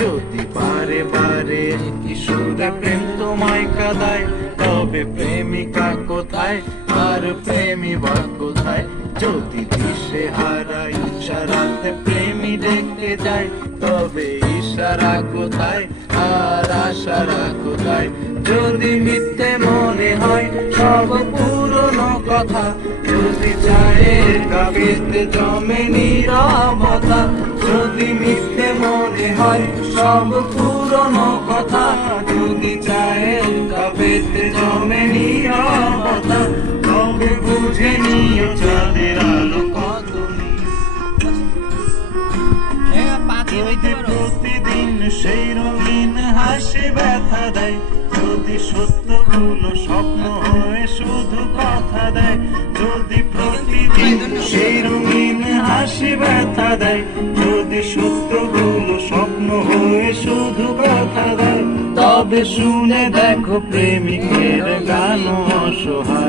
যদি বারে বারে কিশোরে প্রেম তোমায় কাঁদায়, তবে প্রেমিকা কোথায় আর প্রেমী বা কোথায়? যদি দিশে হারাই ইশারাতে প্রেমী ডেকে যায়, তবে ইশারা কোথায় আর আশারা কোথায়? যদি মিথ্যে মনে হয় সব পুরনো কথা, যদি চায়ের কাপেতে জমে নীরবতা, যদি মিথ্যে মনে হয় সব পুরনো কথা, যদি চায়ের কাপেতে জমে নীরবতা, তবে বুঝে নিও চাঁদের আলো কত প্রতিদিন সেই রঙিন হাসি ব্যথা দেয়, যদি সত্যগুলো স্বপ্ন হয়ে শুধু কথা দেয়, যদি প্রতিদিন সেই রঙিন হাসি ব্যথা দেয়, যদি সত্যগুলো স্বপ্ন হয়ে শুধু কথা দেয়, তবে শুনে দেখো প্রেমিকের গান অসহায়।